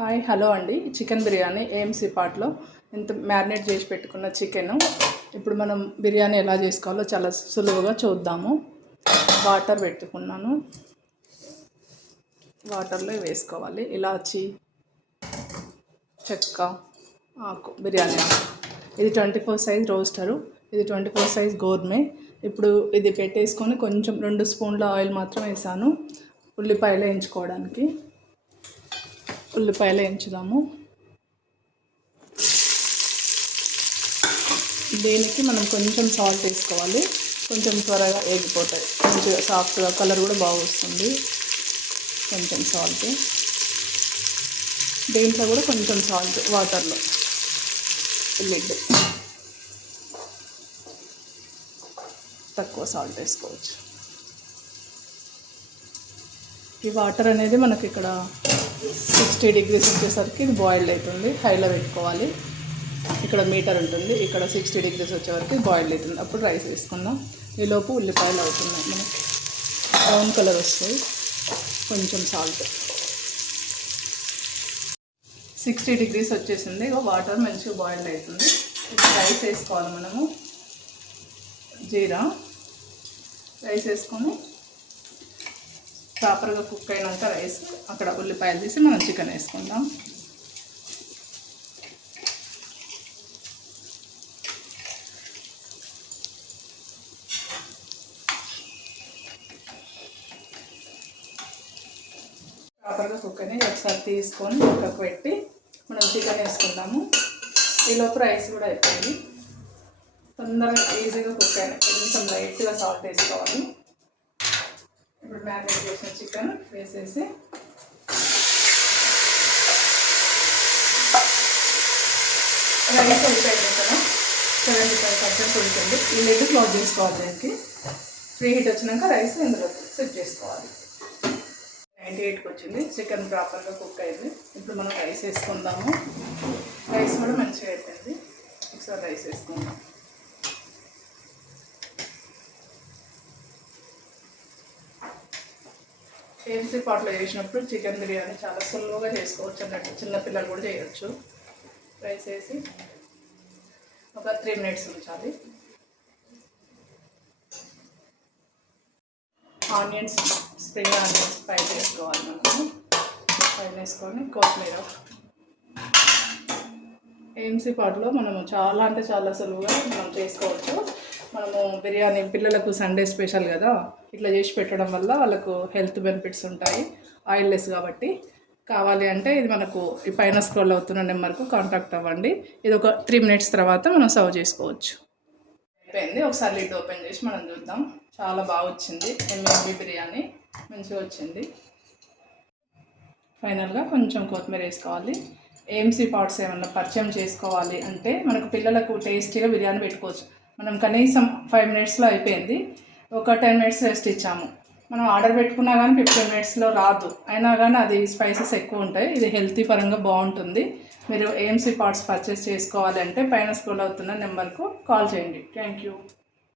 Hi hello అండి. Chicken biryani AMC పార్ట్లో ఇంత మ్యారినేట్ చేసి పెట్టుకున్న చికెను ఇప్పుడు మనం బిర్యానీ ఎలా చేసుకోవాలో చాలా సులువుగా చూద్దాము. వాటర్ పెట్టుకున్నాను, వాటర్లో వేసుకోవాలి. ఇలాచి, చెక్క, ఆకు, బిర్యానీ ఆకు. ఇది 24 సైజ్ రోస్టరు, ఇది 24 సైజ్ గోర్మే. ఇప్పుడు ఇది పెట్టేసుకొని కొంచెం 2 స్పూన్ల ఆయిల్ మాత్రం వేసాను ఉల్లిపాయలు వేయించుకోవడానికి. ఉల్లిపాయలు వేయించుదాము. దీనికి మనం కొంచెం సాల్ట్ వేసుకోవాలి, కొంచెం త్వరగా వేగిపోతాయి, మంచిగా సాఫ్ట్గా కలర్ కూడా బాగా వస్తుంది. కొంచెం సాల్ట్, దీంట్లో కూడా కొంచెం సాల్ట్ వాటర్లో, లిడ్ తక్కువ సాల్ట్ వేసుకోవచ్చు. ఈ వాటర్ అనేది మనకి ఇక్కడ 60 degrees వచ్చేసరికి ఇది బాయిల్డ్ అవుతుంది. హైలో పెట్టుకోవాలి. ఇక్కడ మీటర్ ఉంటుంది, ఇక్కడ 60 degrees వచ్చే వరకు బాయిల్డ్ అవుతుంది. అప్పుడు రైస్ వేసుకుందాం. ఈలోపు ఉల్లిపాయలు అవుతున్నాయి, మనకి బ్రౌన్ కలర్ వస్తాయి. కొంచెం సాల్ట్. 60 degrees వచ్చేసింది. వాటర్ మంచిగా బాయిల్డ్ అవుతుంది. ఇప్పుడు రైస్ వేసుకోవాలి. మనము జీరా రైస్ వేసుకొని ప్రాపర్గా కుక్ అయినాక రైస్ అక్కడ ఉల్లిపాయలు తీసి మనం చికెన్ వేసుకుందాం. ప్రాపర్గా కుక్ అని ఒకసారి తీసుకొని పక్కకు పెట్టి మనం చికెన్ వేసుకుందాము. ఈలోపు రైస్ కూడా అయిపోయింది. తొందరగా ఈజీగా కుక్ అయిన కొంచెం లైట్గా సాల్ట్ వేసుకోవాలి. ఇప్పుడు మ్యారినేట్ చేసిన చికెన్ వేసేసి రైస్ అయిపోయింది కదా, 75% ఉంటుంది. ఈ లిడ్ క్లోజ్ చేసుకోవాలి. దానికి ఫ్రీ హీట్ వచ్చినాక రైస్ ఇందులో సెట్ చేసుకోవాలి. 98కి వచ్చింది. చికెన్ ప్రాపర్గా కుక్ అయింది. ఇప్పుడు మనం రైస్ వేసుకుందాము. రైస్ కూడా మంచిగా అయిపోయింది. ఒకసారి రైస్ వేసుకుందాం. ఏఎంసీ పాట్లో చేసినప్పుడు చికెన్ బిర్యానీ చాలా సులువుగా చేసుకోవచ్చు అన్నట్టు, చిన్నపిల్లలు కూడా చేయొచ్చు. రైస్ వేసి ఒక 3 minutes ఉంచాలి. ఆనియన్స్, స్ప్రింగ్ ఆనియన్స్ ఫ్రై చేసుకోవాలి. మనము ఫ్రై వేసుకొని కొత్తిమీర. ఏఎంసీ పాట్లో మనము చాలా అంటే చాలా సులువుగా మనం చేసుకోవచ్చు. మనము బిర్యానీ పిల్లలకు సండే స్పెషల్ కదా, ఇట్లా చేసి పెట్టడం వల్ల వాళ్ళకు హెల్త్ బెనిఫిట్స్ ఉంటాయి. ఆయిల్లెస్ కాబట్టి. కావాలి అంటే ఇది మనకు ఈ పైన స్క్రోల్ అవుతున్న నెంబర్కు కాంటాక్ట్ అవ్వండి. ఇది ఒక 3 minutes తర్వాత మనం సర్వ్ చేసుకోవచ్చు. అయిపోయింది. ఒకసారి లిడ్ ఓపెన్ చేసి మనం చూద్దాం. చాలా బాగా వచ్చింది. ఎమ్మె బిర్యానీ మంచిగా వచ్చింది. ఫైనల్గా కొంచెం కొత్తిమీర వేసుకోవాలి. ఏఎంసీ పాట్స్ ఏమన్నా పరిచయం చేసుకోవాలి అంటే మనకు పిల్లలకు టేస్టీగా బిర్యానీ పెట్టుకోవచ్చు. మనం కనీసం 5 minutesలో అయిపోయింది. ఒక 10 minutes రెస్ట్ ఇచ్చాము. మనం ఆర్డర్ పెట్టుకున్నా కానీ 15 minutesలో రాదు. అయినా కానీ అది స్పైసెస్ ఎక్కువ ఉంటాయి. ఇది హెల్తీ పరంగా బాగుంటుంది. మీరు ఏఎంసీ పాట్స్ పర్చేస్ చేసుకోవాలి అంటే పైన స్క్రోల్ అవుతున్న నెంబర్కు కాల్ చేయండి. Thank you.